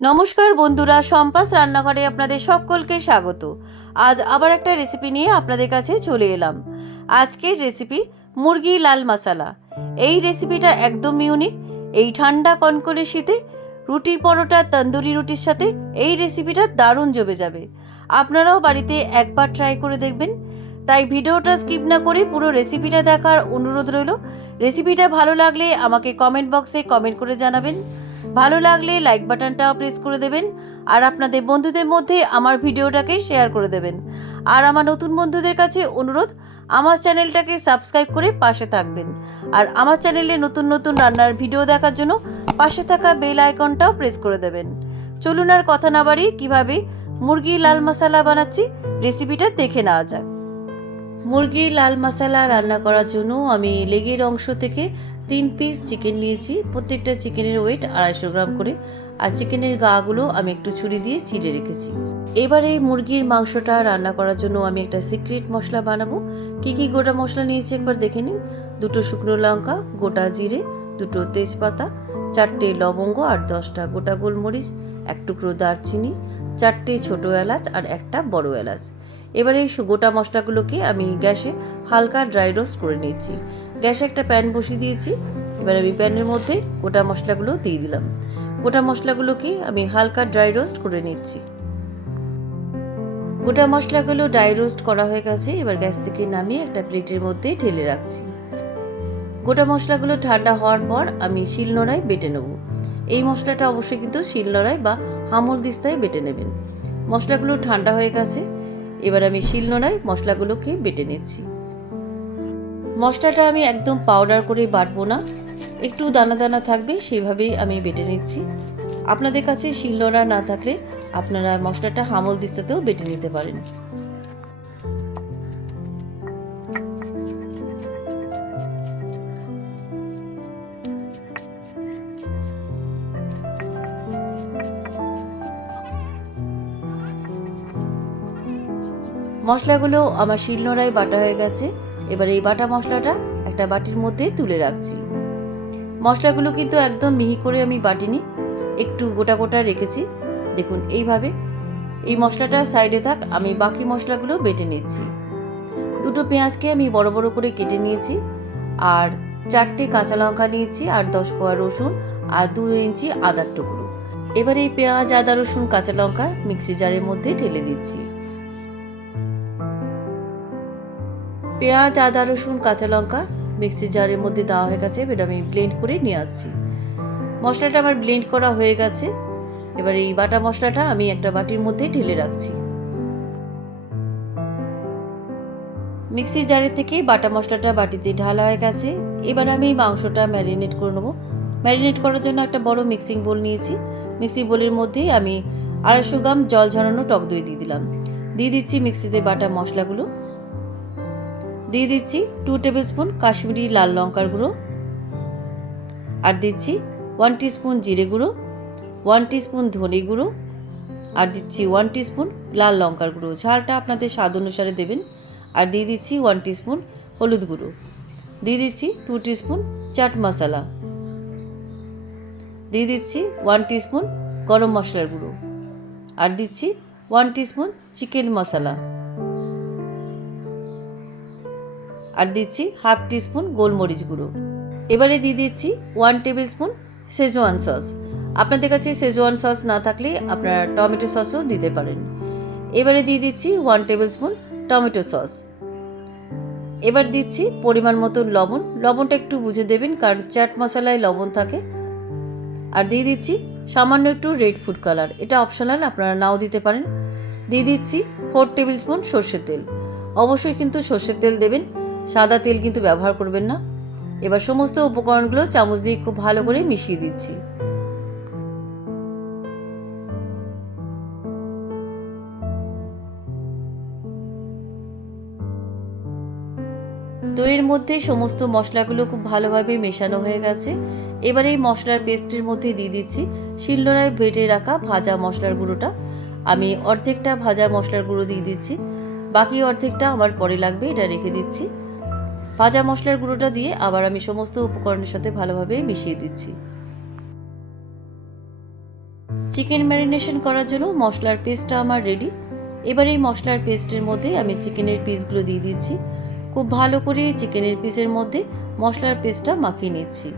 নমস্কার বন্ধুরা সম্পাস রান্নাঘরে আপনাদের সকলকে স্বাগত। আজ আবার একটা রেসিপি নিয়ে আপনাদের কাছে চলে এলাম। আজকের রেসিপি মুরগি লাল মশালা। এই রেসিপিটা একদম ইউনিক এই ঠান্ডা কনকনে শীতে রুটি পরোটা, তন্দুরি রুটির সাথে এই রেসিপিটা দারুণ জমে যাবে। আপনারাও বাড়িতে একবার ট্রাই করে দেখবেন। তাই ভিডিওটা স্কিপ না করে পুরো রেসিপিটা দেখার অনুরোধ রইল। রেসিপিটা ভালো লাগলে আমাকে কমেন্ট বক্সে কমেন্ট করে জানাবেন। ভালো লাগলে লাইক বাটনটাও প্রেস করে দেবেন, আর আপনাদের বন্ধুদের মধ্যে আমার ভিডিওটাকে শেয়ার করে দেবেন। আর আমার নতুন বন্ধুদের কাছে অনুরোধ, আমার চ্যানেলটাকে সাবস্ক্রাইব করে পাশে থাকবেন। আর আমার চ্যানেলে নতুন নতুন রান্নার ভিডিও দেখার জন্য পাশে থাকা বেল আইকনটাও প্রেস করে দেবেন। চলুন আর কথা না বাড়ি কীভাবে মুরগি লাল মশালা বানাচ্ছি রেসিপিটা দেখে নেওয়া যাক। মুরগি লাল মশালা রান্না করার জন্য আমি লেগের অংশ থেকে তিন পিস চিকেন নিয়েছি, প্রত্যেকটা চিকেনের ওয়েট আড়াইশো গ্রাম করে। আর চিকেনের গাগুলো আমি একটু ছুরি দিয়ে চিড়ে রেখেছি। এবার এই মুরগির মাংসটা রান্না করার জন্য আমি একটা সিক্রেট মশলা বানাবো। কি কি গোটা মশলা নিয়েছি একবার দেখে নিন। দুটো শুকনো লঙ্কা, গোটা জিরে, দুটো তেজপাতা, চারটে লবঙ্গ আর দশটা গোটা গোলমরিচ, এক টুকরো দারচিনি, চারটে ছোটো এলাচ আর একটা বড় এলাচ। এবারে এই গোটা মশলাগুলোকে আমি গ্যাসে হালকা ড্রাই রোস্ট করে নিচ্ছি গ্যাসে একটা প্যান বসিয়ে দিয়েছি। এবার আমি প্যানের মধ্যে গোটা মশলাগুলো দিয়ে দিলাম। গোটা মশলাগুলোকে আমি হালকা ড্রাই রোস্ট করে নিচ্ছি। গোটা মশলাগুলো ড্রাই রোস্ট করা হয়ে গেছে, এবার গ্যাস থেকে নামিয়ে একটা প্লেটের মধ্যে ঢেলে রাখছি। গোটা মশলাগুলো ঠান্ডা হওয়ার পর আমি শিলনোড়ায় বেটে নেব। এই মশলাটা অবশ্যই কিন্তু শিলনোড়ায় বা হামল দিস্তায় বেটে নেবেন। মশলাগুলো ঠান্ডা হয়ে গেছে, এবার আমি শিলনোড়ায় মশলাগুলোকে বেটে নিচ্ছি। মশলাটা আমি একদম পাউডার করে বাটবো না। একটু দানা দানা থাকবে সেইভাবেই আমি বেটে নিচ্ছি। আপনাদের কাছে শিলনোড়া না থাকলে আপনারা মশলাটা হামল দিস্তাতেও বেটে নিতে পারেন। মশলাগুলো আমার শিলনোড়ায় বাটা হয়ে গেছে। এবার এই বাটা মশলাটা একটা বাটির মধ্যে তুলে রাখছি। মশলাগুলো কিন্তু একদম মিহি করে আমি বাটিনি, একটু গোটা গোটা রেখেছি। দেখুন, এইভাবে এই মশলাটা সাইডে থাক, আমি বাকি মশলাগুলো বেটে নিচ্ছি। দুটো পেঁয়াজকে আমি বড় বড় করে কেটে নিয়েছি, আর চারটে কাঁচা লঙ্কা নিয়েছি, আর দশ কোয়া রসুন, আর দু ইঞ্চি আদার টুকরো। এবার এই পেঁয়াজ, আদা, রসুন, কাঁচা লঙ্কা মিক্সি জারের মধ্যে ঢেলে দিচ্ছি। পেঁয়াজ, আদা, রসুন, কাঁচা লঙ্কা মিক্সি জারের মধ্যে দেওয়া হয়ে গেছে। এবার আমি ব্লেন্ড করে নিয়ে আসছি। মশলাটা আমার ব্লেন্ড করা হয়ে গেছে। এবার এই বাটা মশলাটা আমি একটা বাটির মধ্যে ঢেলে রাখছি। মিক্সি জারের থেকে বাটা মশলাটা বাটিতে ঢালা হয়ে গেছে। এবার আমি এই মাংসটা ম্যারিনেট করে নেব। ম্যারিনেট করার জন্য একটা বড় মিক্সিং বোল নিয়েছি। মিক্সি বোলের মধ্যে আমি আড়াইশো গ্রাম জল ঝরানো টক দই দিয়ে দিলাম। দিয়ে দিচ্ছি মিক্সিতে বাটা মশলাগুলো। দিয়ে দিচ্ছি টু টেবিল স্পুন কাশ্মীরি লাল লঙ্কার গুঁড়ো। আর দিচ্ছি ওয়ান স্পুন জিরে গুঁড়ো ওয়ান স্পুন ধনে গুঁড়ো, আর দিচ্ছি ওয়ান স্পুন লাল লঙ্কার গুঁড়ো। ঝালটা আপনাদের স্বাদ অনুসারে দেবেন। আর দিয়ে দিচ্ছি ওয়ান স্পুন হলুদ গুঁড়ো। দিয়ে দিচ্ছি টু স্পুন চাট মশলা। দিয়ে দিচ্ছি ওয়ান স্পুন গরম মশলার গুঁড়ো। আর দিচ্ছি ওয়ান স্পুন চিকেন মশলা। আর দিচ্ছি হাফ টিস্পুন গোলমরিচ গুঁড়ো। এবারে দিয়ে দিচ্ছি one tablespoon Schezwan sauce. আপনাদের কাছে শেজওয়ান সস না থাকলে আপনারা টমেটো সসও দিতে পারেন। এবারে দিয়ে দিচ্ছি one tablespoon tomato sauce. এবার দিচ্ছি পরিমাণ মতন লবণ। লবণটা একটু বুঝে দেবেন কারণ চাট মশলায় লবণ থাকে। আর দিয়ে দিচ্ছি সামান্য একটু রেড ফুড কালার। এটা অপশনাল, আপনারা নাও দিতে পারেন। দিয়ে দিচ্ছি ফোর টেবিল স্পুন সর্ষের তেল। অবশ্যই কিন্তু সর্ষের তেল দেবেন। সাদা তেল কিন্তু ব্যবহার করবেন না। এবার সমস্ত উপকরণগুলো চামচ দিয়ে খুব ভালো করে মিশিয়ে দিচ্ছি। দইয়ের মধ্যে সমস্ত মশলাগুলো খুব ভালোভাবে মেশানো হয়ে গেছে। এবার এই মশলার পেস্টের মধ্যে দিয়ে দিচ্ছি শিলনোড়ায় ভেটে রাখা ভাজা মশলার গুঁড়োটা। আমি অর্ধেকটা ভাজা মশলার গুঁড়ো দিয়ে দিচ্ছি। বাকি অর্ধেকটা আমার পরে লাগবে, এটা রেখে দিচ্ছি। ভাজা মশলার গুঁড়োটা দিয়ে আবার আমি সমস্ত উপকরণের সাথে ভালোভাবে মিশিয়ে দিচ্ছি। চিকেন ম্যারিনেশন করার জন্য মশলার পেস্টটা আমার রেডি। এবার এই মশলার পেস্টের মধ্যে আমি চিকেনের পিসগুলো দিয়ে দিচ্ছি। খুব ভালো করে চিকেনের পিসের মধ্যে মশলার পেস্টটা মাখিয়ে নিচ্ছি।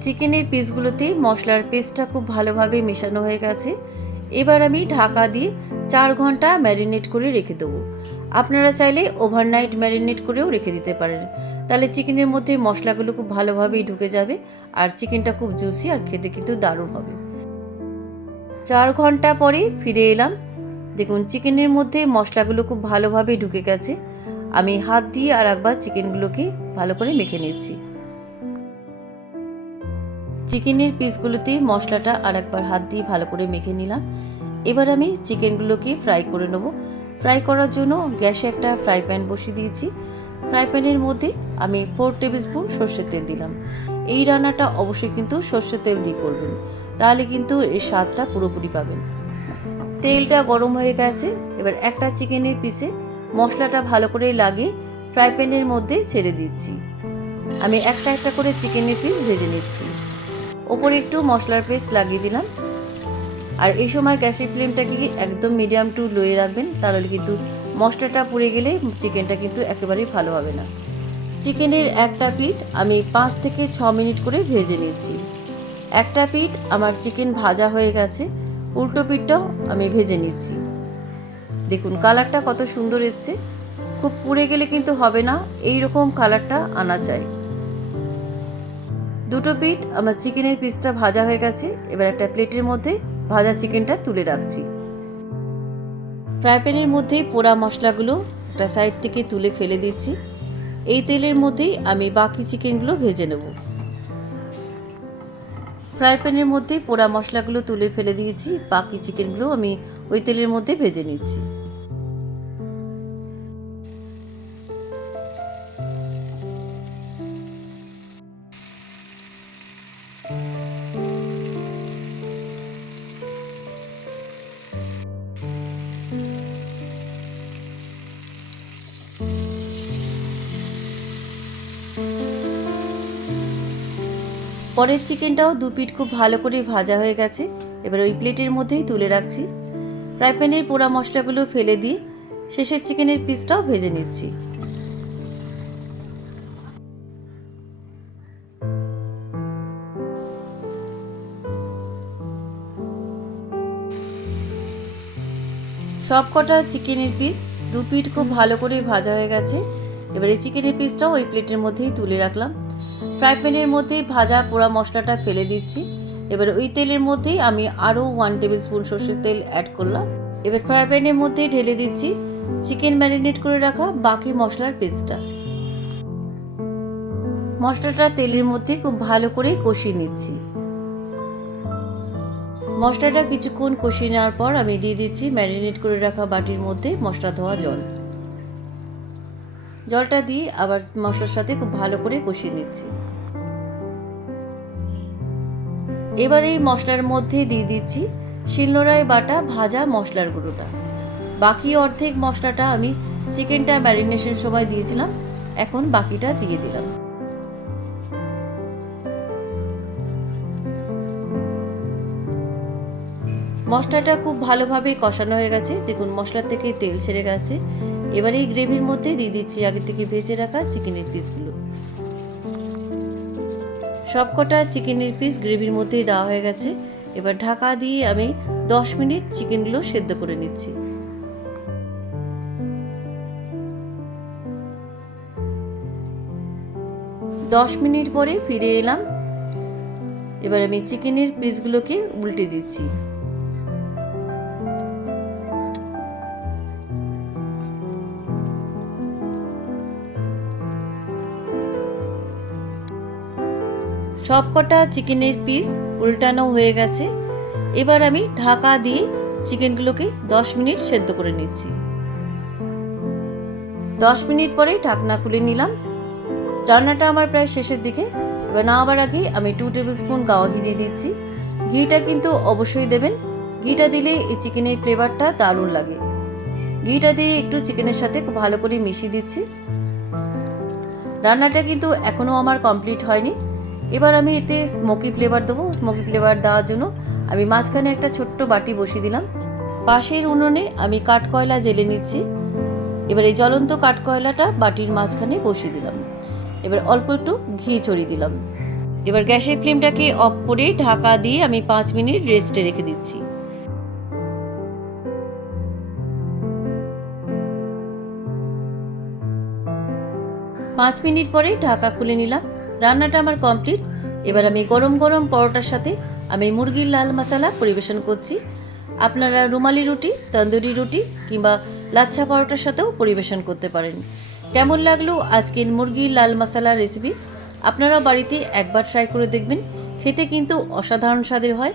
চিকেনের পিসগুলোতে মশলার পেস্টটা খুব ভালোভাবে মেশানো হয়ে গেছে। এবার আমি ঢাকা দিয়ে চার ঘণ্টা ম্যারিনেট করে রেখে দেবো। আপনারা চাইলে ওভারনাইট ম্যারিনেট করেও রেখে দিতে পারেন। তাহলে চিকেনের মধ্যে মশলাগুলো খুব ভালোভাবেই ঢুকে যাবে আর চিকেনটা খুব জুসি আর খেতে কিন্তু দারুণ হবে। চার ঘণ্টা পরে ফিরে এলাম। দেখুন, চিকেনের মধ্যে মশলাগুলো খুব ভালোভাবে ঢুকে গেছে। আমি হাত দিয়ে আর একবার চিকেনগুলোকে ভালো করে মেখে নিচ্ছি। চিকেনের পিসগুলোতে মশলাটা আর একবার হাত দিয়ে ভালো করে মেখে নিলাম। এবার আমি চিকেনগুলোকে ফ্রাই করে নেব। ফ্রাই করার জন্য গ্যাসে একটা ফ্রাই প্যান বসিয়ে দিয়েছি। ফ্রাই প্যানের মধ্যে আমি ফোর টেবিল স্পুন সর্ষের তেল দিলাম। এই রান্নাটা অবশ্যই কিন্তু সর্ষের তেল দিয়ে করবেন, তাহলে কিন্তু এর স্বাদটা পুরোপুরি পাবেন। তেলটা গরম হয়ে গেছে, এবার একটা চিকেনের পিসে মশলাটা ভালো করে লাগিয়ে ফ্রাই প্যানের মধ্যে ছেড়ে দিচ্ছি। আমি একটা একটা করে চিকেনের পিস ভেজে নিচ্ছি। ওপরে একটু মশলার পেস্ট লাগিয়ে দিলাম। আর এই সময় গ্যাসের ফ্লেমটাকে একদম মিডিয়াম টু লোয়ে রাখবেন, তাহলে কিন্তু মশলাটা পুড়ে গেলে চিকেনটা কিন্তু একেবারেই ভালো হবে না। চিকেনের একটা পিঠ আমি পাঁচ থেকে ছ মিনিট করে ভেজে নিচ্ছি একটা পিঠ আমার চিকেন ভাজা হয়ে গেছে, উল্টো পিঠটাও আমি ভেজে নিচ্ছি। দেখুন, কালারটা কত সুন্দর এসছে। খুব পুড়ে গেলে কিন্তু হবে না এই রকম কালারটা আনা চাই দুটো পিঠ, আমার চিকেনের পিসটা ভাজা হয়ে গেছে, এবার একটা প্লেটের মধ্যে ভাজা চিকেনটা তুলে রাখছি। ফ্রাই প্যানের মধ্যেই পোড়া মশলাগুলো একটা সাইড থেকে তুলে ফেলে দিচ্ছি। এই তেলের মধ্যেই আমি বাকি চিকেনগুলো ভেজে নেব। ফ্রাই প্যানের মধ্যেই পোড়া মশলাগুলো তুলে ফেলে দিয়েছি, বাকি চিকেনগুলো আমি ওই তেলের মধ্যে ভেজে নিচ্ছি। পরের চিকেনটাও দু পিট খুব ভালো করে ভাজা হয়ে গেছে। এবার ওই প্লেটের মধ্যেই তুলে রাখছি। ফ্রাই প্যানের পোড়া মশলাগুলো ফেলে দিয়ে শেষের চিকেনের পিসটাও ভেজে নিচ্ছি। সবকটা চিকেনের পিস দু পিট খুব ভালো করে ভাজা হয়ে গেছে। এবার চিকেনের পিসটাও ওই প্লেটের মধ্যেই তুলে রাখলাম। ফ্রাই প্যানের মধ্যেই ভাজা পোড়া মশলাটা ফেলে দিচ্ছি। এবার ওই তেলের মধ্যেই আমি আরও ওয়ান টেবিল স্পুন সর্ষের তেল অ্যাড করলাম। এবার ফ্রাই প্যানের মধ্যেই ঢেলে দিচ্ছি চিকেন ম্যারিনেট করে রাখা বাকি মশলার পেস্টটা মশলাটা তেলের মধ্যে খুব ভালো করে কষিয়ে নিচ্ছি। মশলাটা কিছুক্ষণ কষিয়ে নেওয়ার পর আমি দিয়ে দিচ্ছি ম্যারিনেট করে রাখা বাটির মধ্যে মশলা ধোয়া জল। জলটা দিয়ে আবার মশলার সাথে খুব ভালো করে কষিয়ে নিচ্ছি। এবার এই মশলার মধ্যে দিয়ে দিচ্ছি শিলনোড়ায় বাটা ভাজা মশলার গুঁড়োটা। বাকি অর্ধেক মশলাটা আমি চিকেনটা ম্যারিনেশন সময় দিয়েছিলাম, এখন বাকিটা দিয়ে দিলাম। মশলাটা খুব ভালোভাবে কষানো হয়ে গেছে। দেখুন, মশলার থেকে তেল ছেড়ে গেছে। এবার এই গ্রেভির মধ্যে দিয়ে দিচ্ছি আগে থেকে ভেজে রাখা চিকেনের পিসগুলো। সবকটা চিকেনের পিস গ্রেভির মধ্যেই দেওয়া হয়ে গেছে। এবার ঢাকা দিয়ে আমি দশ মিনিট চিকেনগুলো সেদ্ধ করে নিচ্ছি। দশ মিনিট পরে ফিরে এলাম। এবার আমি চিকেনের পিসগুলোকে উল্টে দিচ্ছি। সবকটা চিকেনের পিস উল্টানো হয়ে গেছে। এবার আমি ঢাকা দিয়ে চিকেনগুলোকে দশ মিনিট সেদ্ধ করে নিচ্ছি। দশ মিনিট পরে ঢাকনা খুলে নিলাম। রান্নাটা আমার প্রায় শেষের দিকে। এবার না আবার আগে আমি টু টেবিল স্পুন গাওয়া ঘি দিয়ে দিচ্ছি। ঘিটা কিন্তু অবশ্যই দেবেন। ঘিটা দিলে এই চিকেনের ফ্লেভারটা দারুণ লাগে। ঘিটা দিয়ে একটু চিকেনের সাথে খুব ভালো করে মিশিয়ে দিচ্ছি। রান্নাটা কিন্তু এখনও আমার কমপ্লিট হয়নি। এবার আমি এতে স্মোকি ফ্লেভার দেবো স্মোকি ফ্লেভার দেওয়ার জন্য আমি মাঝখানে একটা ছোট্ট বাটি বসিয়ে দিলাম। পাশের উনুনে আমি কাঠকয়লা জেলে নিচ্ছি। এবার এই জ্বলন্ত কাঠকয়লাটা বাটির মাঝখানে বসিয়ে দিলাম। এবার অল্প একটু ঘি ছড়িয়ে দিলাম। এবার গ্যাসের ফ্লেমটাকে অফ করে ঢাকা দিয়ে আমি পাঁচ মিনিট রেস্টে রেখে দিচ্ছি। পাঁচ মিনিট পরে ঢাকা খুলে নিলাম। রান্নাটা আমার কমপ্লিট। এবার আমি গরম গরম পরোটার সাথে আমি মুরগির লাল মশালা পরিবেশন করছি। আপনারা রুমালি রুটি, তন্দুরি রুটি কিংবা লাচ্ছা পরোটার সাথেও পরিবেশন করতে পারেন। কেমন লাগল আজকের মুরগির লাল মশালা রেসিপি আপনারাও বাড়িতে একবার ট্রাই করে দেখবেন। খেতে কিন্তু অসাধারণ স্বাদের হয়।